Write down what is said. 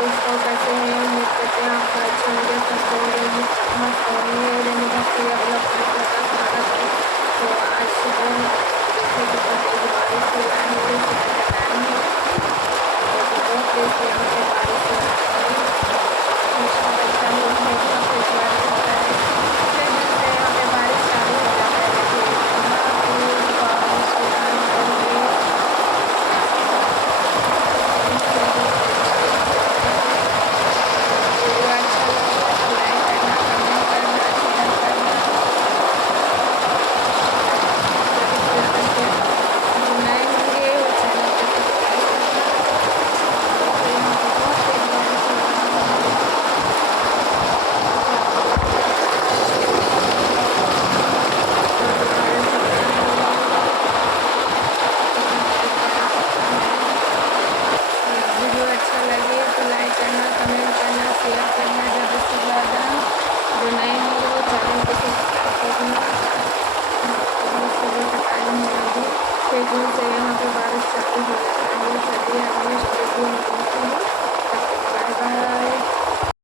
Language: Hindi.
दोस्तों, कैसे हैं? उम्मीद करते हैं आप अच्छे होंगे, स्वस्थ होंगे, मस्त होंगे। और मेरा प्रिय ब्लॉग में आपका स्वागत है। तो आज सुबह देखिए कितना तेज बारिश हुआ है, सुबह का टाइम है और बहुत तेज यहाँ पे बारिश हो रहा है। मौसम अच्छा हुआ है, बहुत तेज बारिश होता है, पिछले दिन से यहाँ पे बारिश चालू हो जाता है। देखिए इतना तेज बारिश हो रहा है और ये वीडियो अच्छा लगे तो लाइक करना, कमेंट करना, शेयर करना, सब्सक्राइब करके जो नए होंगे वो चैनल को सब्सक्राइब करना। देखिए यहाँ पे बहुत तेज बारिश हो रहा है, देखिए आपको दिख रहा होगा कितना तेज बारिश हो रहा है, कितना तेज बारिश हो रहा है। वीडियो अच्छा लगे तो लाइक करना, कमेंट करना, शेयर करना, ज़्यादा से ज़्यादा। जो नए होंगे वो चैनल को सब्सक्राइब करना। बहुत सुबह का टाइम है, अभी 6 जून से यहाँ पे बारिश चालू हो जाती है।